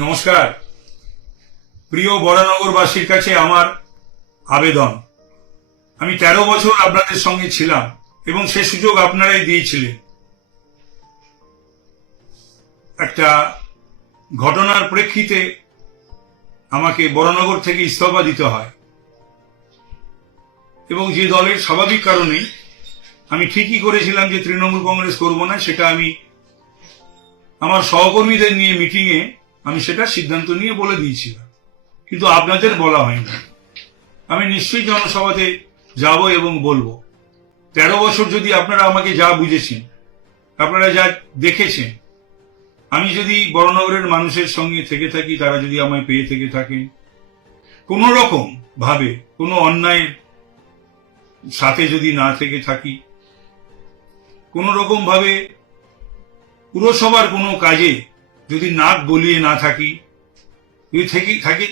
নমস্কার। প্রিয় বরানগরবাসীর কাছে আমার আবেদন, আমি 13 বছর আপনাদের সঙ্গে ছিলাম এবং সে সুযোগ আপনারাই দিয়েছিলেন। একটা ঘটনার প্রেক্ষিতে আমাকে বরানগর থেকে ইস্তফা দিতে হয় এবং যে দলের স্বাভাবিক কারণে আমি ঠিকই করেছিলাম যে তৃণমূল কংগ্রেস করব না, সেটা আমি আমার সহকর্মীদের নিয়ে মিটিংয়ে আমি সেটা সিদ্ধান্ত নিয়ে বলে দিয়েছিলাম, কিন্তু আপনাদের বলা হয়নি। আমি নিশ্চয়ই জনসভাতে যাব এবং বলবো। 13 বছর যদি আপনারা আমাকে যা বুঝেছেন, আপনারা যা দেখেছেন, আমি যদি বরানগরের মানুষের সঙ্গে থেকে থাকি, তারা যদি আমায় পেয়ে থেকে থাকেন, কোন রকম ভাবে কোনো অন্যায়ের সাথে যদি না থেকে থাকি, কোন রকম ভাবে পুরসভার কোনো কাজে যদি নাক গলিয়ে না থাকি, যদি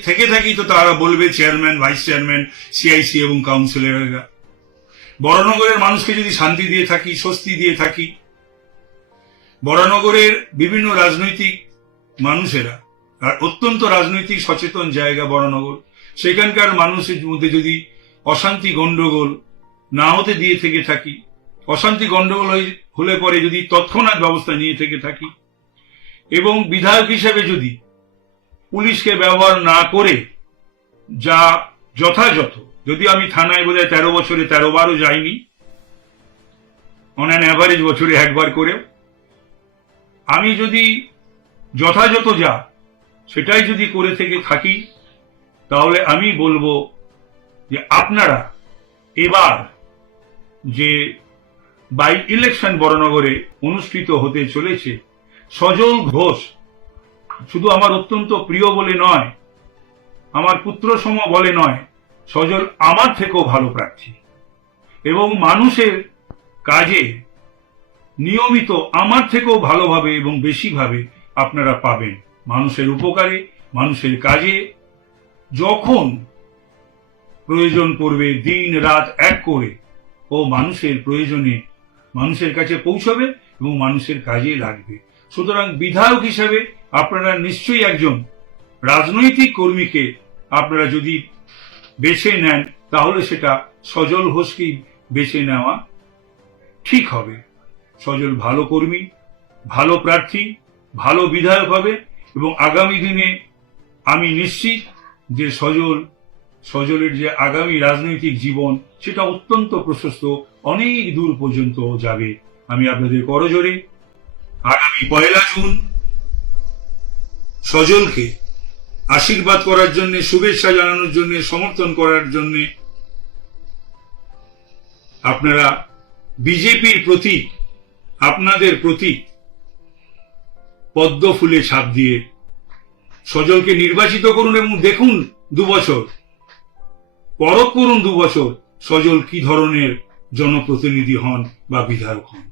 থেকে থাকি তো তারা বলবে চেয়ারম্যান, ভাইস চেয়ারম্যান, সিআইসি এবং কাউন্সিলররা। বরানগরের মানুষকে যদি শান্তি দিয়ে থাকি, স্বস্তি দিয়ে থাকি, বরানগরের বিভিন্ন রাজনৈতিক মানুষেরা, আর অত্যন্ত রাজনৈতিক সচেতন জায়গা বরানগর, সেখানকার মানুষের মধ্যে যদি অশান্তি গন্ডগোল না হতে দিয়ে থেকে থাকি, অশান্তি গন্ডগোল হলে পরে যদি তৎক্ষণাৎ ব্যবস্থা নিয়ে থেকে থাকি, এবং বিধায়ক হিসেবে যদি পুলিশকে ব্যবহার না করে যা যথাযথ, যদি আমি থানায় বোধহয় 13 বছরে 13 বারও যাইনি, অন অ্যান অ্যাভারেজ বছরে একবার করে, আমি যদি যথাযথ যা সেটাই যদি করে থেকে থাকি, তাহলে আমি বলবো যে আপনারা এবার যে বাই ইলেকশন বরানগরে অনুষ্ঠিত হতে চলেছে, সজল ঘোষ শুধু আমার অত্যন্ত প্রিয় বলে নয়, আমার পুত্র সম বলে নয়, সজল আমার থেকেও ভালো প্রার্থী এবং মানুষের কাজে নিয়মিত আমার থেকেও ভালোভাবে এবং বেশিভাবে আপনারা পাবেন। মানুষের উপকারে, মানুষের কাজে যখন প্রয়োজন পড়বে দিন রাত এক করে ও মানুষের প্রয়োজনে মানুষের কাছে পৌঁছবে এবং মানুষের কাজে লাগবে। সুতরাং বিধায়ক হিসেবে আপনারা নিশ্চয়ই একজন রাজনৈতিক কর্মীকে আপনারা যদি বেছে নেন, তাহলে সেটা সজল ঘোষকেই বেছে নেওয়া ঠিক হবে। সজল ভালো কর্মী, ভালো প্রার্থী, ভালো বিধায়ক হবে এবং আগামী দিনে আমি নিশ্চিত যে সজলের যে আগামী রাজনৈতিক জীবন, সেটা অত্যন্ত প্রশস্ত, অনেক দূর পর্যন্ত যাবে। আমি আপনাদের করজোড়ে আগামী 1 জুন সজলকে আশীর্বাদ করার জন্য, শুভেচ্ছা জানানোর জন্য, সমর্থন করার জন্য আপনারা বিজেপির প্রতীক, আপনাদের প্রতীক পদ্ম ফুলে ছাপ দিয়ে সজলকে নির্বাচিত করুন এবং দেখুন 2 বছর, পরখ করুন 2 বছর সজল কি ধরনের জনপ্রতিনিধি হন বা বিধায়ক হন।